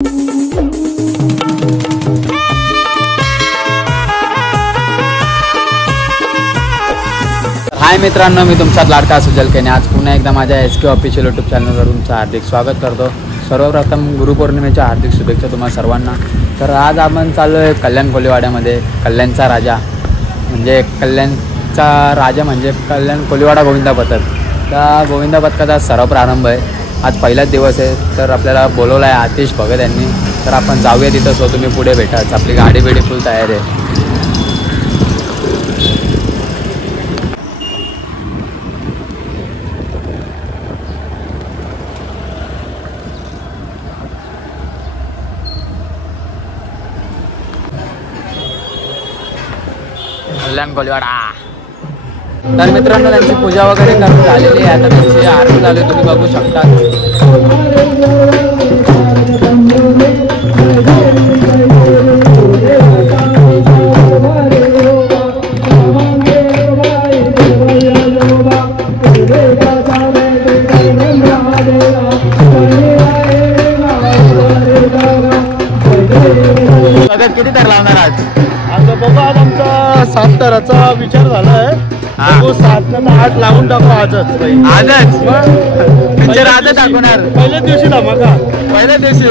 हाय मित्रांनो, मी तुमचा लाडका सुजल केने आज पुन्हा एकदा माझ्या SK ऑफिशियल यूट्यूब चॅनलवर तुमचं हार्दिक स्वागत करतो। सर्वप्रथम गुरुपौर्णिमेच्या हार्दिक शुभेच्छा तुम्हा सर्वांना। तर आज आपण चाललो आहे कल्याण कोलीवाड्यामध्ये। कल्याणचा राजा म्हणजे कल्याण कोलीवाडा गोविंदा पथक। त्या गोविंदा पथकाचा सर्व प्रारंभ आहे। आज पहिलाच दिवस आहे, तर आपल्याला बोलवलं आहे आतिश भगत यांनी। तर आपण जाऊया तिथं, सो तुम्ही पुढे भेटाच। आपली गाडी बिडी फुल तयार आहे। कल्याण कोलीवाडा। तर मित्रांनो, त्यांची पूजा वगैरे करून झालेली आहे। आता त्यांची आरती झाली, तुम्ही बघू शकता। किती तर लावणार आज? आता बघा, आज आमचा 7 तराचा विचार झाला आहे। 7 ते 8 लावून टाकू आजच। पिक्चर आजच दाखवणार पहिल्याच दिवशी धमाका, पहिल्या दिवशी।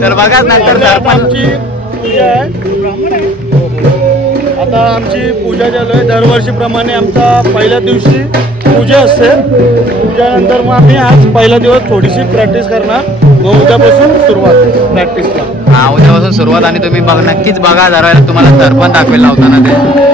तर बघा नंतर आमची पूजा आहे। आता आमची पूजा चालू आहे। दरवर्षीप्रमाणे आमचा पहिल्या दिवशी पूजा असते। पूजानंतर मग आम्ही आज पहिला दिवस थोडीशी प्रॅक्टिस करणार। मग उद्यापासून सुरुवात प्रॅक्टिसला। हा, उद्यापासून सुरुवात। आणि तुम्ही नक्कीच बघा, दरवेळेला तुम्हाला दर्पण दाखवेल लावताना ते।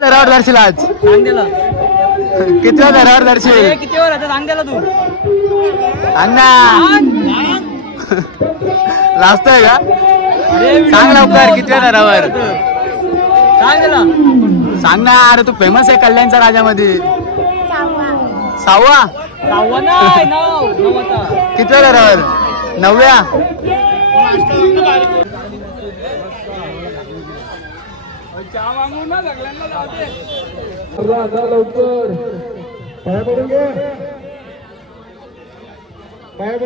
घरावर दर्शील आज? किती घरावर दर्शील? किती वर आता सांग त्याला तू। अण्णा लाजतोय का? सांग लवकर, किती घरावर सांग त्याला, सांग ना। अरे तू फेमस आहे कल्याणच्या राजामध्ये। 6वा? किती घरावर? 9व्या? लवकर पाय पडून घे, पाय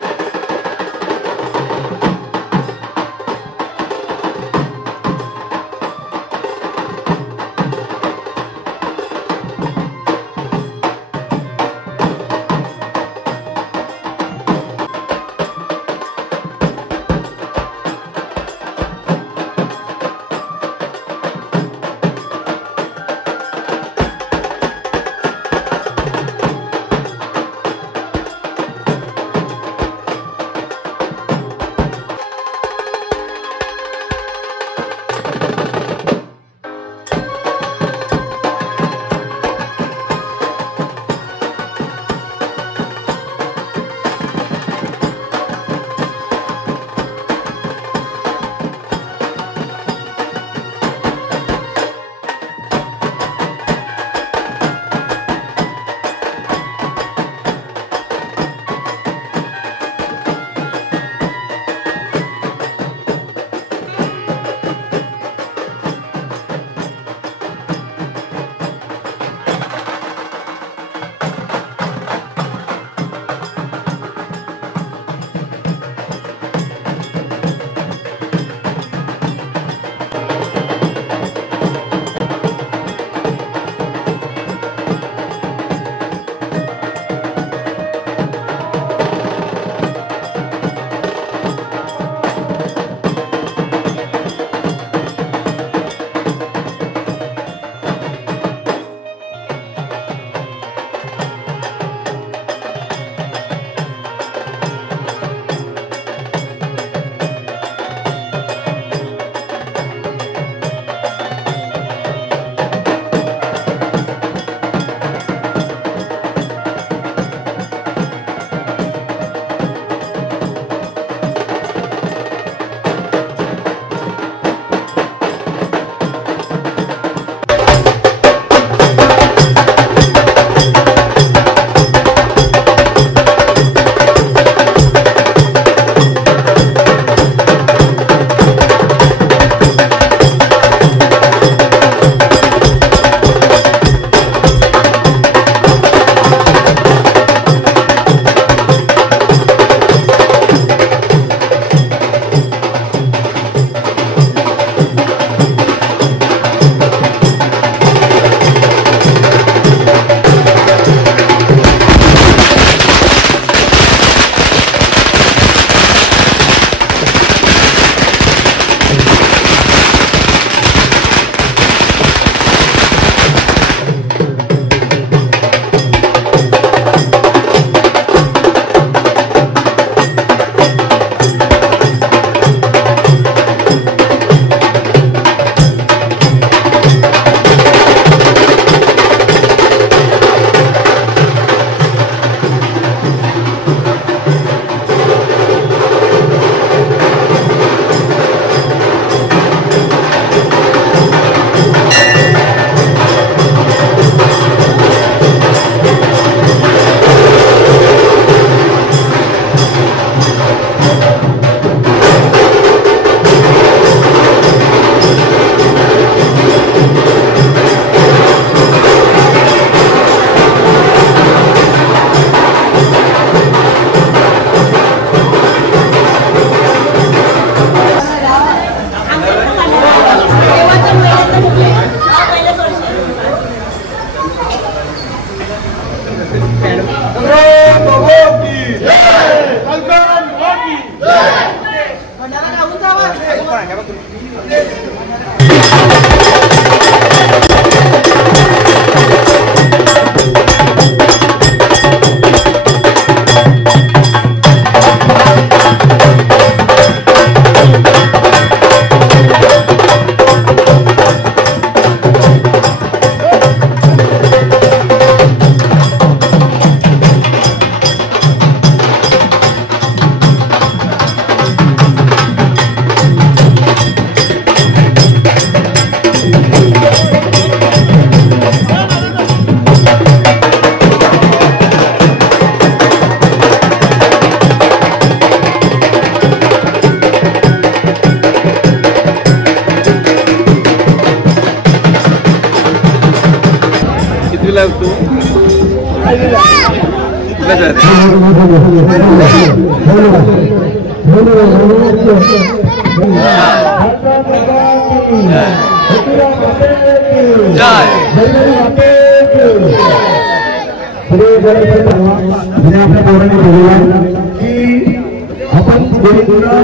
आपण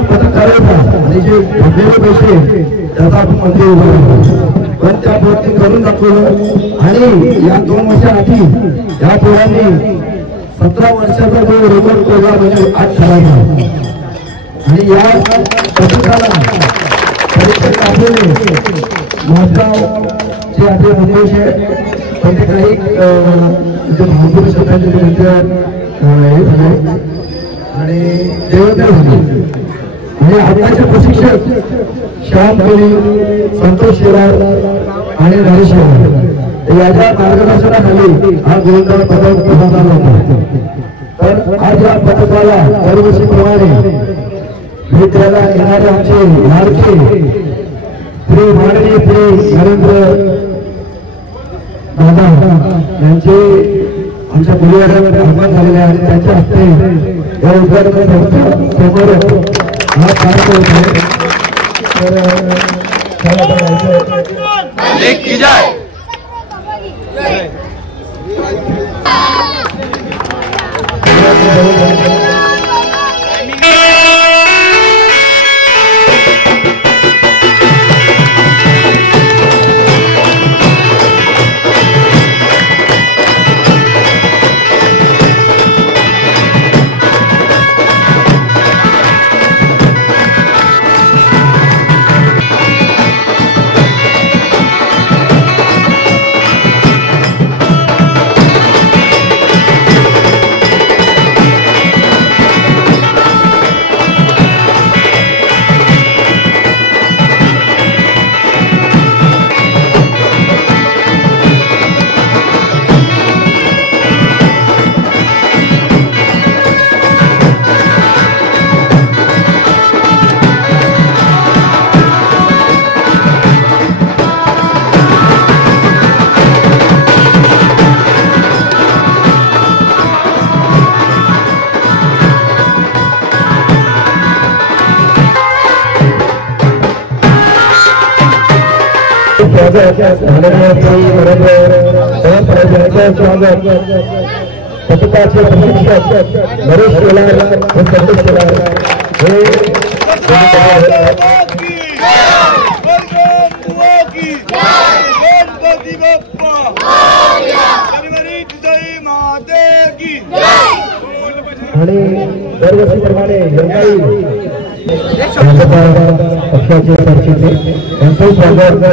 पथक करायचा आणि जे भरलेले पैसे त्याचा आपण मंत्री उभा पण त्या प्रवृत्ती करून दाखवलं आणि या 2 वर्षाआधी या पोरांनी 17 वर्षाचा जो रेकॉर्ड केला म्हणजे 8 ठरावा आणि या पथकाला परीक्षक आपले माझगाव जे आपले उद्देश आहे पण ते काही भावपूर्ण शब्दांचे हे झाले आणि देवेंद्र झाले आणि आताचे प्रशिक्षक श्याम कोली संतोष शेलार आणि नरेश याच्या मार्गदर्शनाखाली हा गोलंदाज पदक प्रदान होता तर आज या पथकाला दरवर्षीप्रमाणे भेटायला येणारे आमचे लाडके श्री माननीय श्री नरेंद्र दादा यांचे आमच्या परिवारामध्ये आगमन झालेले आहे आणि त्यांच्या हस्ते या उद्घाटनाच्या समोर हा कार्यक्रम आहे पथकाचे प्रशिक्षक नरेश शेलार व संतोष शेलार आणि दरवर्षीप्रमाणे यंदाही पक्षाचे सरचिटणीस यांचं स्वागत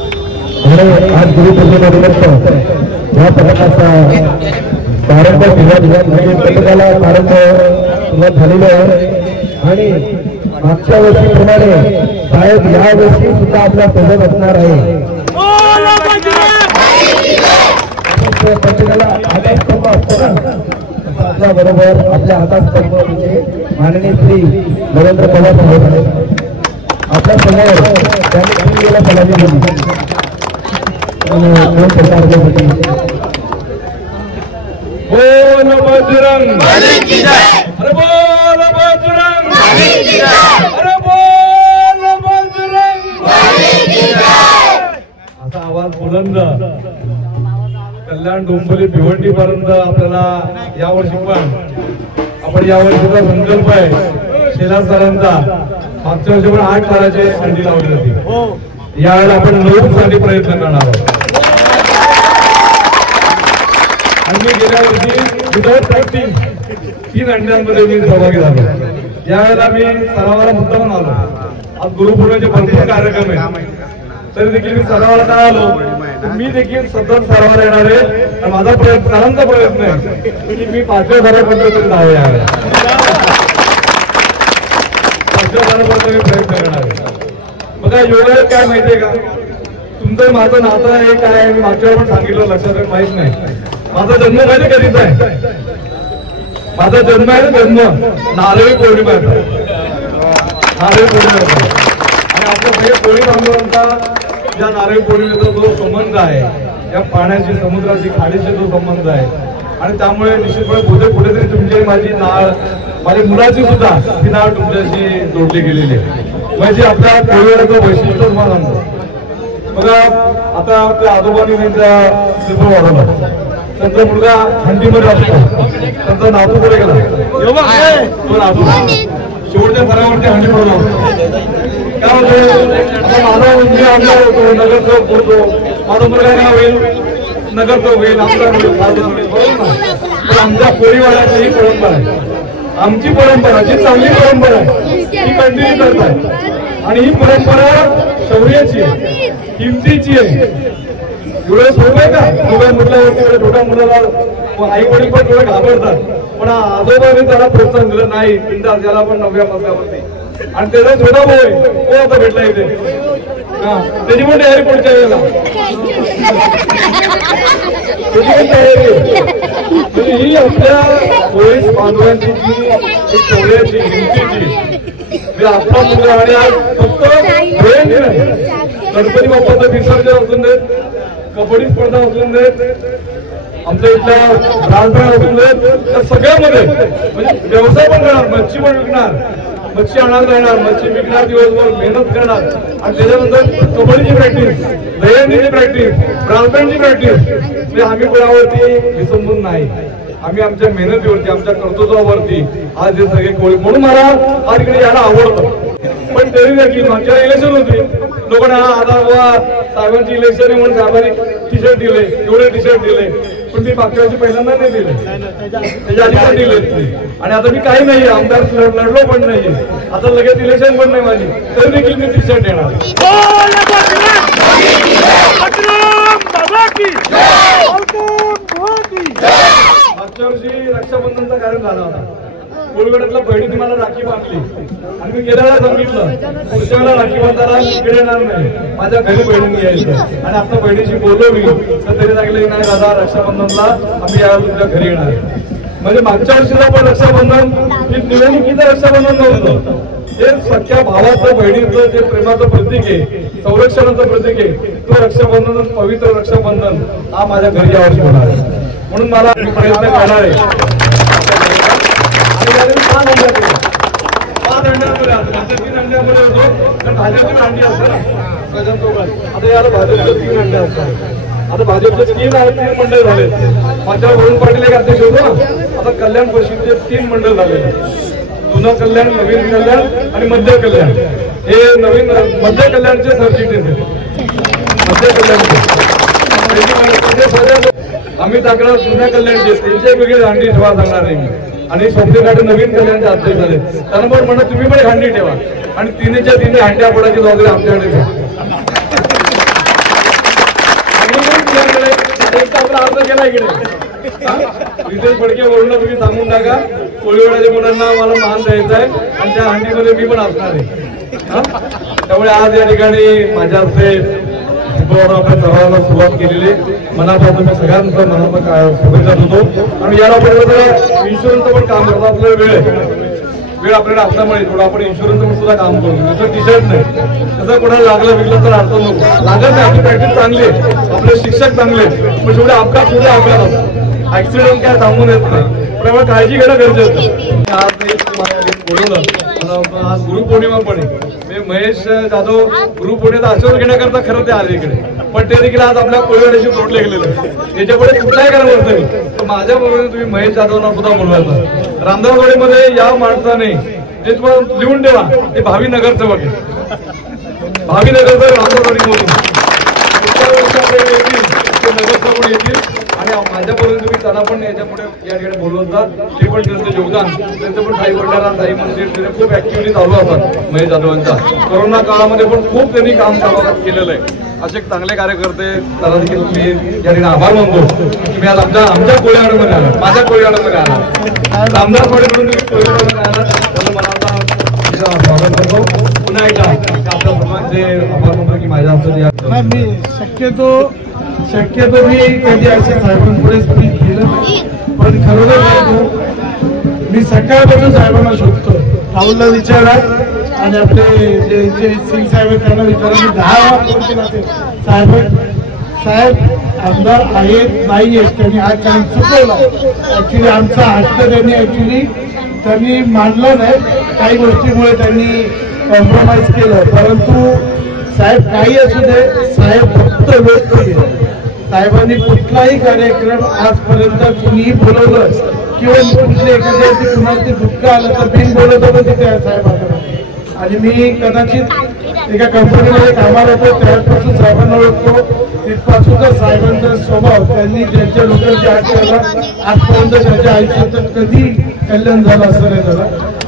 आज गुरुपौर्णिमेनिमित्त या पथकाचा प्रारंभ पथकाला प्रारंभ सुरुवात झालेली आहे आणि मागच्या वर्षीप्रमाणे साहेब या वर्षी सुद्धा आपल्या सोबत असणार आहे. पथकाला आधारस्तंभ असतो ना आपल्या बरोबर आपल्या आधारस्तंभ म्हणजे माननीय श्री नरेंद्र पवार साहेब आहेत. आपल्या समोर त्यांनी सलामी दिली बोल बजरंग बली की जय, अरे बोल बजरंग बली की जय, अरे बोल बजरंग बली की जय. असा आवाज बुलंद कल्याण डोंबिवली भिवंडी पर्यंत आपल्याला यावर्षी पण आपण यावर्षीचा संकल्प आहे शेलार सरांचा. मागच्या वर्षी पण 8 ताराची हंडी लावली होती. यावेळेला आपण 9 साठी प्रयत्न करणार आहोत. आणि मी गेल्या वर्षी विदाउट प्रॅक्टिस 3 हंड्यांमध्ये मी सहभागी झालो. यावेळेला मी सरावाला मुद्दाम आलो. आज गुरुपौर्णिमेचे भरपूर कार्यक्रम आहेत तरी देखील मी सरावाला काय आलो. मी देखील सतत सरावाला येणार आहे आणि माझा प्रयत्न सरांचा प्रयत्न आहे की मी 5व्या सरापर्यंत तरी जावं. यावेळेला 5व्या सरापर्यंत मी प्रयत्न करणार आहे. बघा योगा काय माहितीये का, तुमचं माझं नातं आहे काय आहे मी मागच्या पण सांगितलं, लक्षात माहित नाही. माझा जन्म माहिती कधीचा आहे, माझा जन्म आहे जन्म नारळी पौर्णिमेचा, नारळी पौर्णिमेचा. आणि आपल्या सगळ्या कोळी बांधवांचा ज्या नारळी पौर्णिमेचा जो संबंध आहे या पाण्याची समुद्राची खाडीशी जो संबंध आहे आणि त्यामुळे निश्चितपणे पुढे कुठेतरी तुमची माझी नाळ माझ्या मुलाची सुद्धा ही नाळ तुमच्याशी जोडली गेलेली आहे. म्हणजे आपल्या कोळीवाड्याचं वैशिष्ट्य मला सांगतो. बघा आता आपल्या आजोबांनी त्यांच्या श्रीफळ वाढवला, त्यांचा मुलगा हंडीमध्ये असतो, त्यांचा नातू पुढे गेला तो नातू शेवटच्या थरावरती हंडी पडला. काय होतं माझा मी आमदार होतो, नगरसेवक होतो, माझा मुलगा काय होईल नगरसेवक होईल, आमदार होईल, बरोबर ना. पण आमच्या कोळीवाड्याची ही परंपरा आहे, आमची परंपरा जी चांगली परंपरा आहे ती कंटिन्यू करत आहे. आणि ही परंपरा शौर्याची आहे, किमतीची आहे. एवढं सोपं आहे का मोबाईल म्हटल्यावरती छोट्या मुलाला आई वडील पण थोडं घाबरतात, पण आजोबाने त्याला प्रोत्साहन दिलं नाही पिंडा ज्याला पण 9व्या मजल्यावरती. आणि त्याचा छोटा भाऊ आहे तो आता भेटला इथे, त्याची पण तयारी पुढच्या वेळेला त्याची पण तयारी. ही आपल्या पोलीस बांधवांची जी एक शौर्याची हिमतीची आपला मुलगा. आणि आज फक्त गणपती बाप्पाचं विसर्जन असून देत, कबड्डी स्पर्धा असून देत, आमच्या इथल्या राजबाग असून देत, त्या सगळ्यामध्ये म्हणजे व्यवसाय पण करणार, मच्छी पण विकणार, मच्छी आणणार जाणार, मच्छी विकणार, दिवसभर मेहनत करणार आणि त्याच्यानंतर कबड्डीची प्रॅक्टिस, दहीहंडीची प्रॅक्टिस, ब्रालबँडची प्रॅक्टिस. आम्ही कोणावरती विसंबून नाही, आम्ही आमच्या मेहनतीवरती आमच्या कर्तृत्वावरती आज हे सगळे कोळी. म्हणून मला आज इकडे यायला आवडतं. पण तरी देखील मागच्या इलेक्शन होती, लोकांना आता साहेबांची इलेक्शन आहे म्हणून साहेबांनी टी शर्ट दिले, एवढे टी शर्ट दिले, पण मी मागच्या वर्षी पहिल्यांदा नाही दिले, त्याच्या आधी पण दिले. आणि आता मी काही नाहीये, आमदार लढलो पण नाहीये, आता लगेच इलेक्शन पण नाही माझी, तरी देखील मी टी शर्ट येणार. मागच्या वर्षी रक्षाबंधनचा कार्यक्रम झाला होता, कोळीवाड्यातल्या बहिणीने मला राखी बांधली आणि मी गेल्याला सांगितलं पुढच्या वेळेला राखी बांधायला इकडे येणार नाही, माझ्या घरी बहिणीने यायचं. आणि आता बहिणीशी बोललो मी तर तरी सांगितलं नाही दादा रक्षाबंधनला आम्ही यावेळेला तुमच्या घरी येणार. म्हणजे मागच्या वर्षीला पण रक्षाबंधन हे निवडणुकीचं रक्षाबंधन नव्हतं, हे सख्या भावाचं बहिणीचं जे प्रेमाचं प्रतीक आहे, संरक्षणाचं प्रतीक आहे, तो रक्षाबंधन पवित्र रक्षाबंधन हा माझ्या घरी यावर्षी होणार आहे. म्हणून मला प्रयत्न करणार आहे. भाजपची अंडी असते ना आता याला भाजपच्या 3 अंड्या असतात. आता भाजपचे 3 मंडळ झाले, माझ्यावर वरुण पाटील एक अध्यक्ष होतो, आता कल्याण परिषदेचे 3 मंडळ झाले, जुनं कल्याण, नवीन कल्याण आणि मध्य कल्याण. हे नवीन मध्य कल्याणचे सरचिटणीस आहेत, मध्य कल्याणचे. आम्ही तक्रार जुन्या कल्याणचे त्यांचे वेगळे अंडी ठेवा सांगणार नाही मी. आणि स्वप्नेसाठी नवीन कल्याणचे अध्यक्ष झाले, त्यांना पण म्हणा तुम्ही पण हंडी ठेवा आणि 3च्या 3 हंड्या पडायची जबाबदारी आमच्याकडे घ्या. एक आपला अर्ज केला इकडे रितेश फडके वरून तुम्ही सांगून टाका कोळीवाड्याच्या मुलांना मला मान द्यायचा आहे आणि त्या हंडीमध्ये मी पण असणार आहे. त्यामुळे आज या ठिकाणी माझ्या हस्ते आपण सर्वांना सुरुवात केलेली, मनापासून मी सगळ्यांचा मनापासून शुभेच्छा देतो. आणि याला इन्शुरन्सचं पण काम करतो, आपल्याला वेळ आहे वेळ आपल्याला असल्यामुळे थोडं आपण इन्शुरन्स सुद्धा काम करतो. दुसरं टी शर्ट नाही, तसं कोणाला लागलं बिगलं तर अडचण नको. लागत नाही, आपली प्रॅक्टिस चांगली आहे, आपले शिक्षक चांगले आहेत, पण शेवटी अपघात सुद्धा अपघात असतो. ऍक्सिडेंट काय सांगून येत नाही, पण आपण काळजी घेणं गरजेचं आहे. आज बोलवलं, आज गुरुपौर्णिमा पण आहे. महेश जाधव गुरुपौर्णिमेचा आशीर्वाद घेण्याकरता खरं ते आले इकडे, पण ते देखील आज आपल्या कोळीवाड्याशी जोडले गेलेले. याच्यापुढे कुठलाही कारण असेल तर माझ्या बरोबर तुम्ही महेश जाधवांना सुद्धा बोलवायचं. रामदासवाडीमध्ये या माणसाने जे तुम्हाला लिहून ठेवा, ते भावी नगरसेवक आहे. भावी नगरसेवक रामदासवाडीमधून नगरसेवक येतील आणि माझ्याबरोबर तुम्ही त्यांना पण याच्यापुढे या ठिकाणी बोलवता. ते पण त्यांचं योगदान, त्यांचं पण साई भंडारा, साई मंदिर खूप ऍक्टिव्हिटी चालू असतात महेश जाधवांचा. कोरोना काळामध्ये पण खूप त्यांनी काम केलेलं आहे. असे एक चांगले कार्यकर्ते त्याला देखील मी या ठिकाणी आभार मानतो. तुम्ही आज आमच्या कोळीवाड्यामध्ये आला, माझ्या कोळीवाड्यामध्ये आला, रामदासवाडीकडून तुम्ही कोळीवाड्यामध्ये आला, त्याला मला आता स्वागत करतो. पुन्हा एकदा आपल्या सर्वांचे आभार मानतो की माझ्या हस्ते मी शक्यतो मी कधी असे साहेबांपुढे स्पीच केलं नाही, पण खरोखर मी सकाळपासून साहेबांना शोधतो. राहुलला विचारा आणि आपले जे सिंग साहेब त्यांना विचारा. मी 10 वेळा फोन केला असेल साहेब आमदार आहेत नाही आहेत, त्यांनी आज काही चुकवला. ऍक्च्युली आमचा हट्ट त्यांनी मांडला नाही, काही गोष्टीमुळे त्यांनी कॉम्प्रोमाइज केलं. परंतु साहेब काही असू दे, साहेब फक्त व्यक्ती. साहेबांनी कुठलाही कार्यक्रम आजपर्यंत कुणीही बोलवलं किंवा कुठले एखाद्या कुणाचे दुःख आलं तर बिन बोलवतो पण तिथे साहेबांना. आणि मी कदाचित एका कंपनीमध्ये कामाला होतो, त्यापासून साहेबांना ओळखतो. तिथपासूनचा साहेबांचा स्वभाव, त्यांनी ज्यांच्या लोकांची आठवला आजपर्यंत त्यांच्या आयुष्याचं कधी कल्याण झालं असं नाही झालं.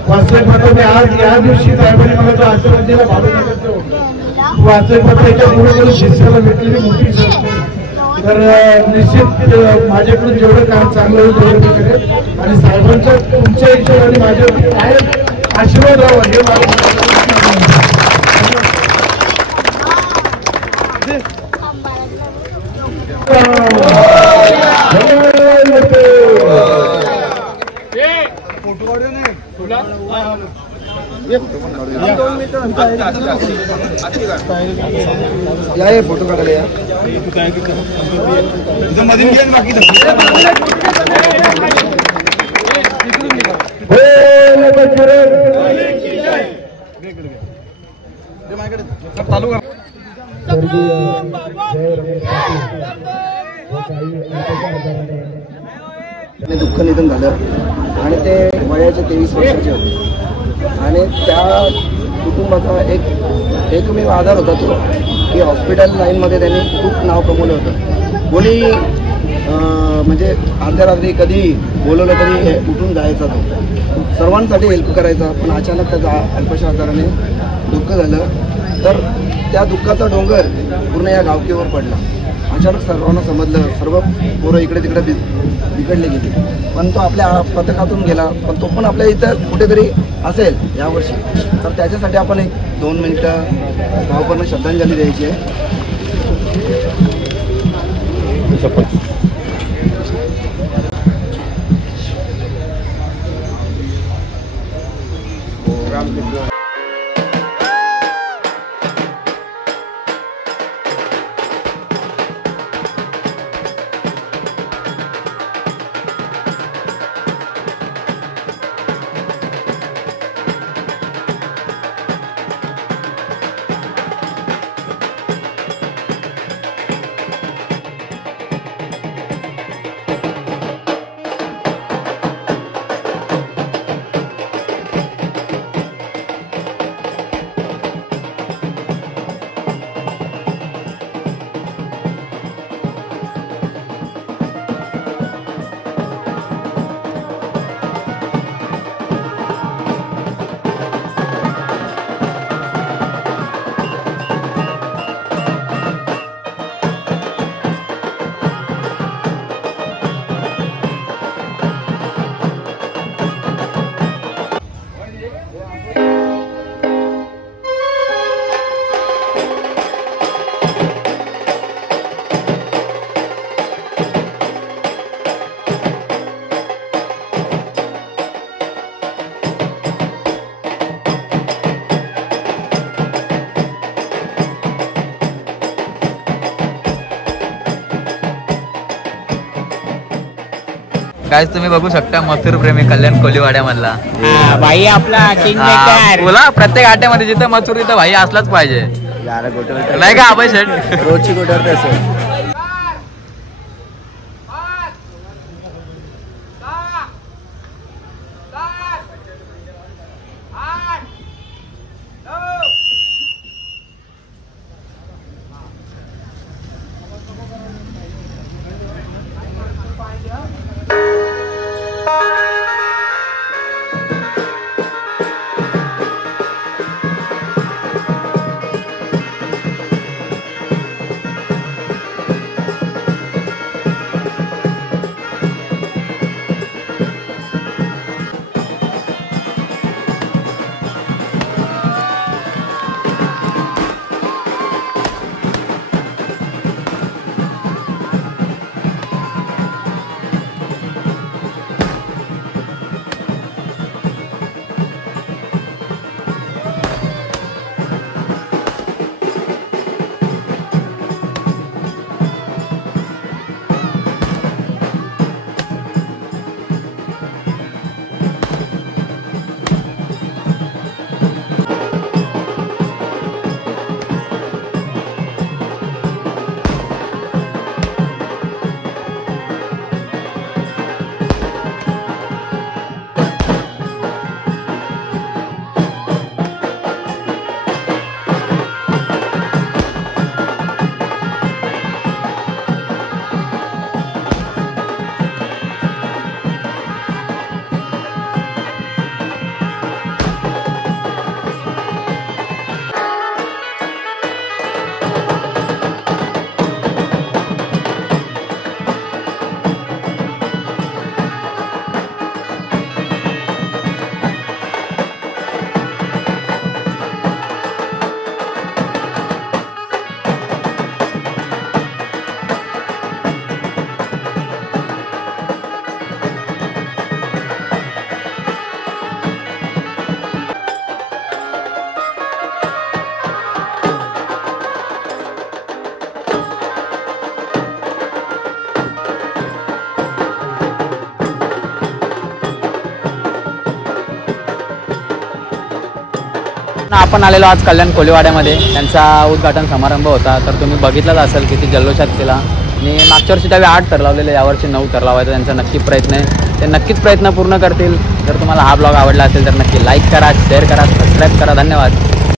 वास्तविक मी आज या दिवशी साहेबांनी मला तो आशीर्वाद दिला. भावनागरचं होतं वास्तविक एका मुलं शिष्याला भेटलेली मोठी संस्था. तर निश्चित माझ्याकडून जेवढं काम चांगलं होईल तेवढं मी करेन आणि साहेबांच्या तुमच्या हिशोबाने माझ्यावरती काय आशीर्वाद राहावा हे मला. फोटो काढू नये तुला या फोटो काढायला या चालू दुःख निधन झालं आणि ते वयाचे 23 वर्षाचे होते. आणि त्या कुटुंबाचा एकमेव आधार होता तो की हॉस्पिटल लाईनमध्ये त्यांनी खूप नाव कमवलं होतं. कोणी म्हणजे अर्ध्या रात्री कधी बोलवलं तरी उठून जायचा, तो सर्वांसाठी हेल्प करायचा. पण अचानक त्याचा अल्पशा आजाराने दुःख झालं, तर त्या दुःखाचा डोंगर पूर्ण या गावकीवर पडला. अचानक सर्वांना समजलं, सर्व पोरं इकडे तिकडे बिघडले गेली, पण तो आपल्या पथकातून गेला. पण तो पण आपल्या इथं कुठेतरी असेल यावर्षी, तर त्याच्यासाठी आपण 1-2 मिनिटं भावपूर्ण श्रद्धांजली द्यायची आहे. काय तुम्ही बघू शकता मथुर प्रेमी कल्याण कोलीवाड्यामधला भाई आपला किंग मेकर बोला प्रत्येक आट्यामध्ये जिथं मथुर तिथं भाई असलाच पाहिजे नाही का अभय शेठ रोजची गोट्यावर असं आपण आलेलो आज कल्याण कोलीवाड्यामध्ये त्यांचा उद्घाटन समारंभ होता तर तुम्ही बघितलाच असेल किती जल्लोषात केला आणि मागच्या वर्षी त्यावेळी 8 थर लावलेले यावर्षी 9 थर लावायचा त्यांचा नक्की प्रयत्न आहे ते नक्कीच प्रयत्न पूर्ण करतील जर तुम्हाला हा ब्लॉग आवडला असेल तर नक्की लाईक करा शेअर करा सबस्क्राईब करा धन्यवाद